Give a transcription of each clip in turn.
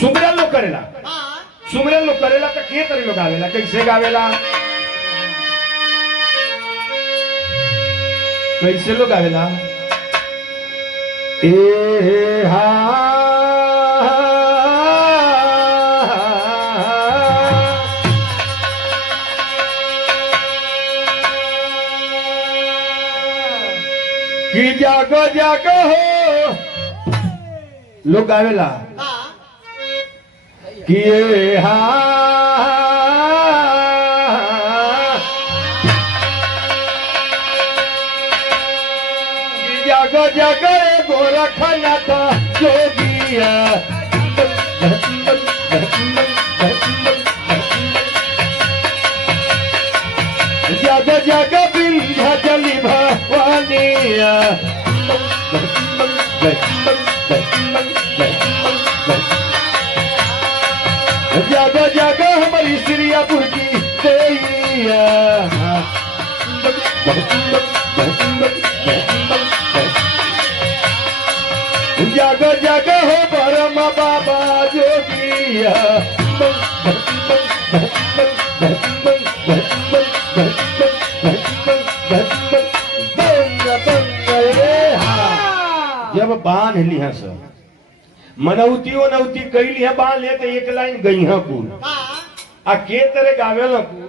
सुमरन लोग करेला। सुमरन लोग करेला तो के तरह लोग गावेला, कैसे गावेला, कैसे लोग गावेला। ए हा कि जागो जागो हो लोग गावेला कि हा जागो जागो गोरखनाथ जोगिया जागो जागो विंध्याचली भवानिया जागो जागो हमारी श्रीयापुर की देइया जागो जागो हो परम बाबा जोगिया जब बांध लिया सब मनौती वनौती कैली है बांध ले तो एक लाइन गई है कुल आ के तरह गावे ना कुल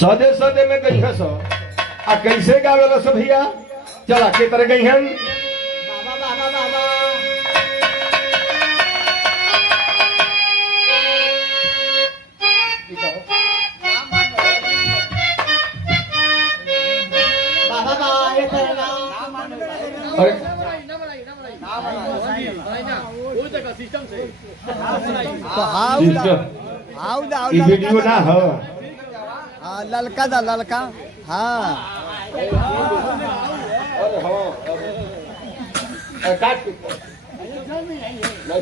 सदे सदे में गई है सब आ कैसे गावे लो सब भैया चला के तरह गई है वीडियो ना हो ललका दा ललका हाँ काट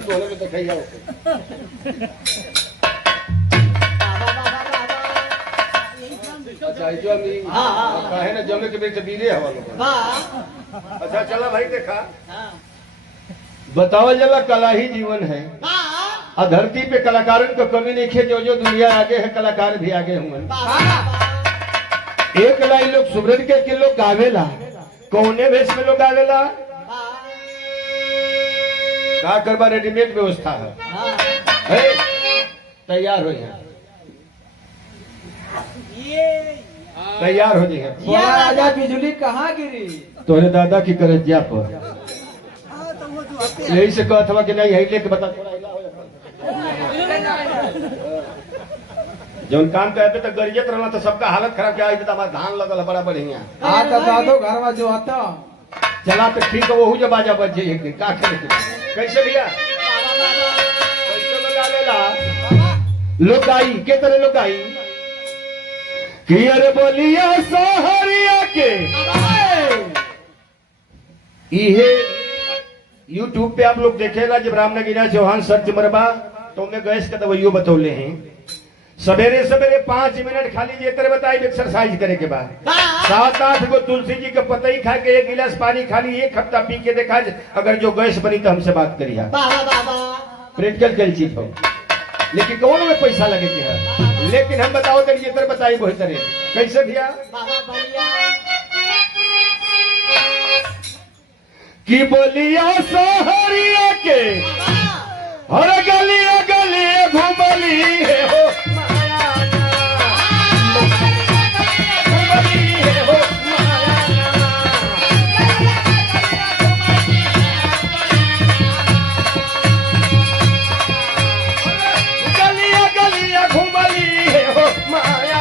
तो में तो खाई जाओ अच्छा जो कहे ना जमे के बीच बीरे हवा लोग अच्छा चला भाई देखा बताओ जला कला ही जीवन है और धरती पे कलाकारों को कमी नहीं है जो दुनिया आगे है कलाकार भी आगे हुए एक लाइन लोग सुमरन के लोग गावेला कौने भेष में लोग गावेला का करवा रेडीमेड व्यवस्था है तैयार हो जाए तैयार हो जाए राजा बिजली कहाँ गिरी तोरे दादा की करज्या पर यही से कहता कि नहीं लेके बता जौन काम करे तो गरियत रहना तो सबका हालत खराब क्या है हमारा धान लगल बड़ा बढ़िया दादो घर में जो आता चला तो ठीक है वहू जब बाजा बज जाए एक दिन का करे कैसे भैया कैसे लगा लोकाई के तरह लोकाई कि अरे बोलिया सहरिया के इहे YouTube पे आप लोग देखेगा जब रामनगीना चौहान सर्च मरबा तो मैं गैस का दवाइयों बतौले हैं सवेरे सवेरे 5 मिनट खाली ये तरह बताई एक्सरसाइज करे के बाद 7-8 गो तुलसी जी के पतई खा के 1 गिलास पानी खाली 1 हफ्ता पी के देखा अगर जो गैस बनी तो हमसे बात करिए प्रैक्टिकल कल चीज हो लेकिन कौन में पैसा लगे के है लेकिन हम बताओ तो ये तरह बताई वही तरह कैसे भैया कि बोलिया सहरिया के हर गलिया गलिया घुमली है हो घुमली है हो गलिया गलिया घुमली है हो माया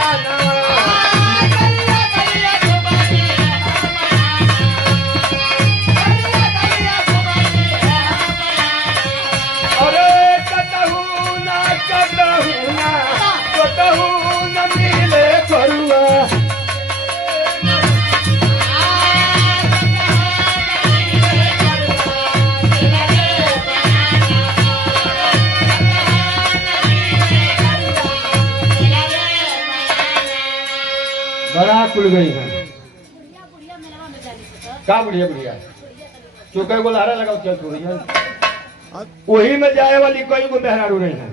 बड़ा खुल गई है का बुढ़िया बुढ़िया चुके को लहरा लगाओ चल बुढ़िया वही में जाए वाली कोई को मेहरारू नहीं है।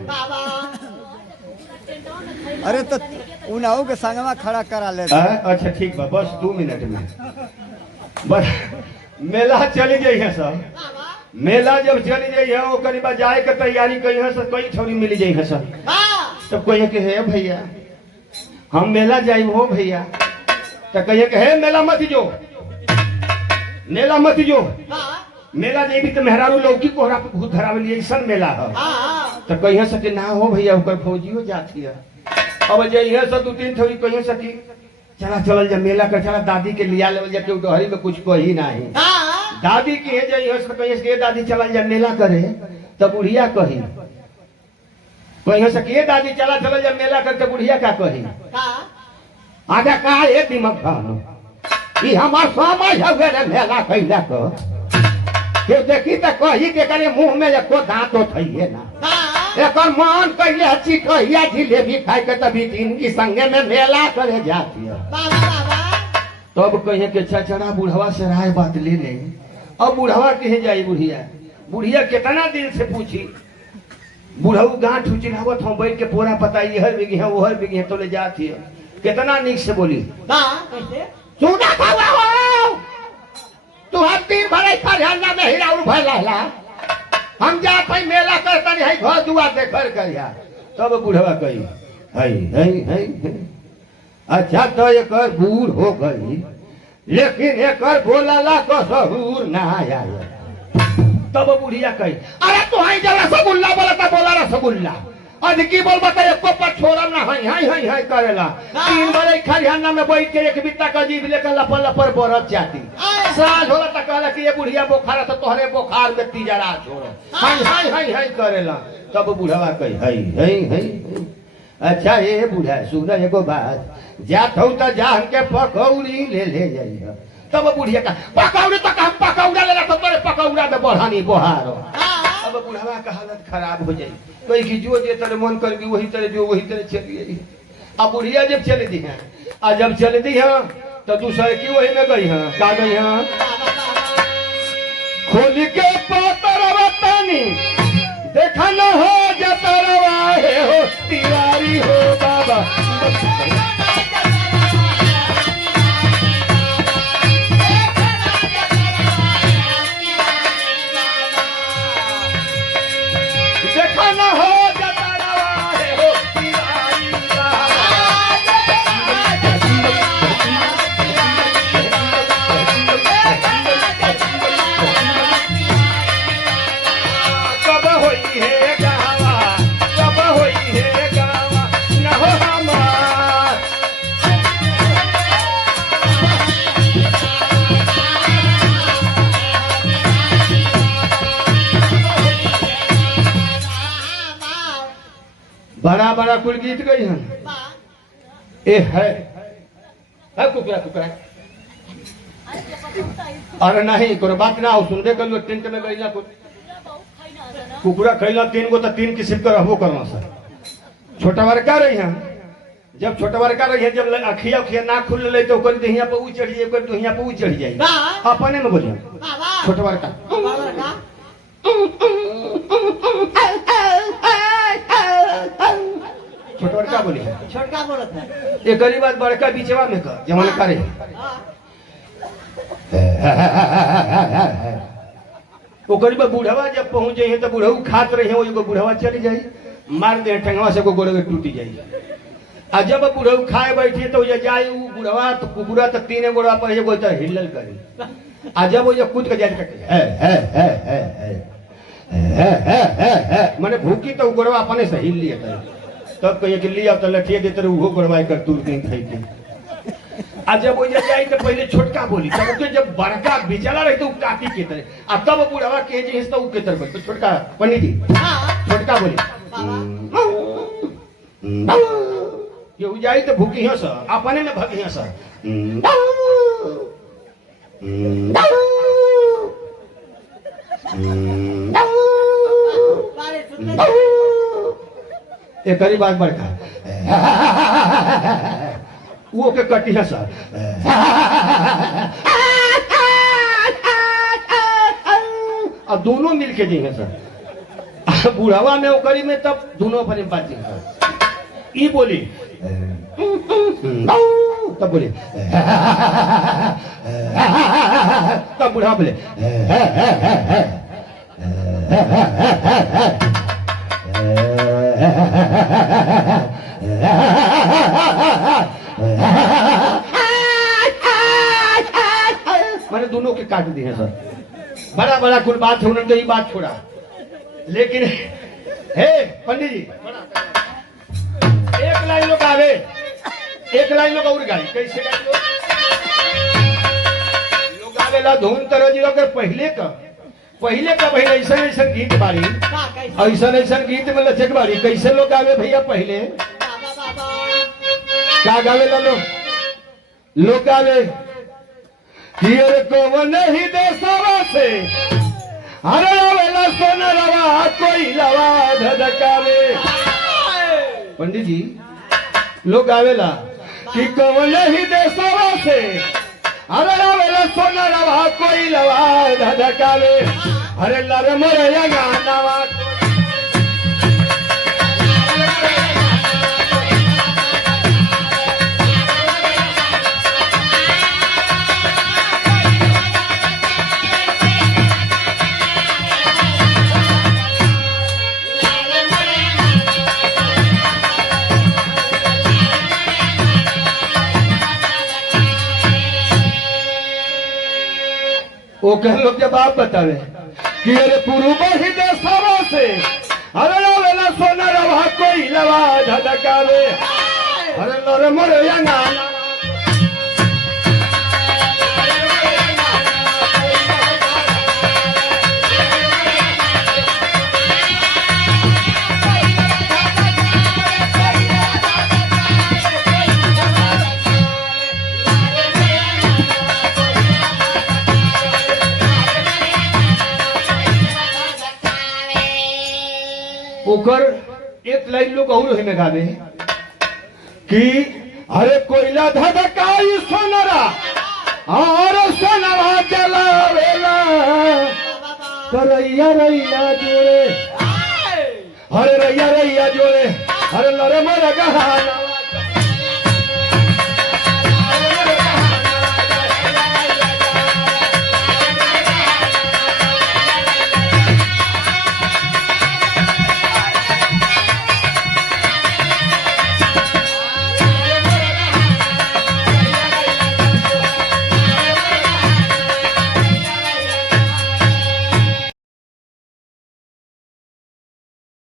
अरे तो उनाऊ के संगमा खड़ा करा लेते। अच्छा ठीक बा बस 2 मिनट में बस मेला चली गई है सब। मेला जब चली गई है वो करीबा जाए के तैयारी कही है सब कई छोरी मिली जाई है सब। तब कहिए कि हे भैया हम मेला जाई हो भैया तो कहिए कि हे मेला मत जो मेला मत जो मेला नहीं भी तो मेहरारू लौकी कोहरा पे भूत धरावली ऐसा मेला है तो कहिए सके ना हो भैया ऊपर फौजियो जाती है। अब जइए सब 2-3 थोड़ी कहिए सकी चला चल जा मेला कर चला दादी के लिया लेवल जा के डहरी में कुछ कही नहीं दादी की है जइए सब कहिए के दादी चल जा मेला करे तब बुढ़िया कही कहिए सके दादी चला चल जा मेला कर तब बुढ़िया का कही आधा का ये दिमाग खानो ई हमार समझ हवे रे मेला कइला को के देखी त कही के करे मुंह में एको दांत उठइए ना एकर मन कइले चिकहिया जिलेबी खाए के तभी दिन की संगे में मेला करे जाती है। तब कहिए के चचड़ा बुढ़वा से राय बात ले ले। अब बुढ़वा कहे जाई बुढ़िया बुढ़िया कितना दिन से पूछी बुढ़ऊ गांठ उचिरावत हम बैठ के पूरा पता हर बिगी है वो हर बिगी है तो ले जाती है कितना निक से बोली चूना खावा हो तू हम 3 भरे खरियाना में हीरा उड़ भैला हम जा भाई मेला करता नहीं है घर दुआ से घर करिया। तब बुढ़वा कही है अच्छा तो एक बूढ़ हो गई लेकिन एक बोला को सहूर ना आया। तब बुढ़िया कही अरे तू हाई जब रसगुल्ला बोला रसगुल्ला अधकी बोल बता एको पर छोड़म ना है करेला 3 बजे खरियाना में बैठ के एक बित्ता का जीव लेकर लपर लपर बरत जाती साल होला त कहला कि ये बुढ़िया बुखार तो तोहरे बुखार में तीजरा छोड़ो है करेला। तब बुढ़वा कही है अच्छा ये बुढ़ा सुन एगो बात जात हूं त जा हमके पकौड़ी ले जाइए। तब बुढ़िया का पकौड़ी तो हम पकौड़ा लेला तो तोरे पकौड़ा में बढ़ानी बोहारो। अब बुढ़वा का हालत खराब हो जाई कोई की जो जे तेरे मन कर भी वही तरह चली। अब बुढ़िया जब चले दी है आ जब चले दी है तो दूसरे की वही में गई है का गई है खोल के पातरवा तानी देखा न हो जतरवा है हो तिवारी हो बाबा देखा न हो जतरवा है हो तिवारी कब होई है गावा न हो हमार बड़ा बड़ा कुल गीत गई हैं ए है कुकरा अरे नहीं कोनो बात ना हो सुनबे कर लो टेंट में गईला कुकुरा खैला 3 गो तो 3 किस्म का रहबो करना सर छोटा बड़का रही हैं जब छोटा बड़का रही है जब अखिया ना खुल ले तो कोई दहिया पे ऊ चढ़ जाए कोई दहिया पे ऊ चढ़ जाए अपने में बोलिए छोटा बड़का छोटा बड़का बोली है छोटका बोलत है ये गरीब बात बड़का बीचवा में कर जमान करे वो गरीब बूढ़वा जब पहुंच जाए तो बूढ़ऊ खात रहे हैं वो बुढ़वा चली जाए मार दे ठंगवा से गोड़े टूटी जाए आ जब बूढ़ऊ खाए बैठे तो ये जाए वो बुढ़वा तो कुकुरा तो 3 गोड़वा पर एगो तो हिलल करे आ जब वो ये कूद के जाए मैंने भूखी तो गोड़वा अपने से हिल लिया था तब कहिए कि लिया तो लठिया देते रहे वो गोड़वा कर दूर नहीं खाई थी। आ जब वो जाए तो पहले छोटका बोली तब उसके जब बड़का बिचला रहे तो काटी के तरह आ तब बुढ़वा के जी तो के तरह तो छोटका पंडित जी छोटका बोली ये जाए तो भूखी है सर अपने में भगी है सर एक करी बात बड़का वो के कटी है सर दोनों मिलके जी हैं सर बुढ़ावा में ओकरी में तब दोनों अपने बात जी सर ई बोली तब बोले तब बुढ़ा बोले मैंने दोनों के काट दिए सर बड़ा बड़ा कुल बात है उन्होंने तो ये बात छोड़ा लेकिन हे पंडित जी एक लाइन लोग आवे एक लाइन लोग और गाई कैसे गाई लोग आवेला धूम तरह जी अगर पहले का भाई ऐसा ऐसा गीत बारी ऐसा गीत में लचक बारी कैसे लोग आवे भैया पहले क्या गावेला लोग आवे कि अरे कौन ही देशवा से अरे आवेला सोना रवा कोई लवा धधकावे पंडित जी लोग आवेला कि कौन ही देशवा से अरे आवेला सोना रवा कोई लवा धधकावे अरे लर मोरे गानावा वो कह लोग जब आप बतावे कि अरे पूर्व ही देशवा से अरे वेला सोना रवा कोई लवा धधकावे अरे लर मोरे गाना ओकर एक लाइन लोग और में गावे कि अरे कोयला धधकाई सोनरा और सोनरा जलावेला रैया रैया जोड़े अरे रैया रैया जोड़े अरे लरे मोरे गहाना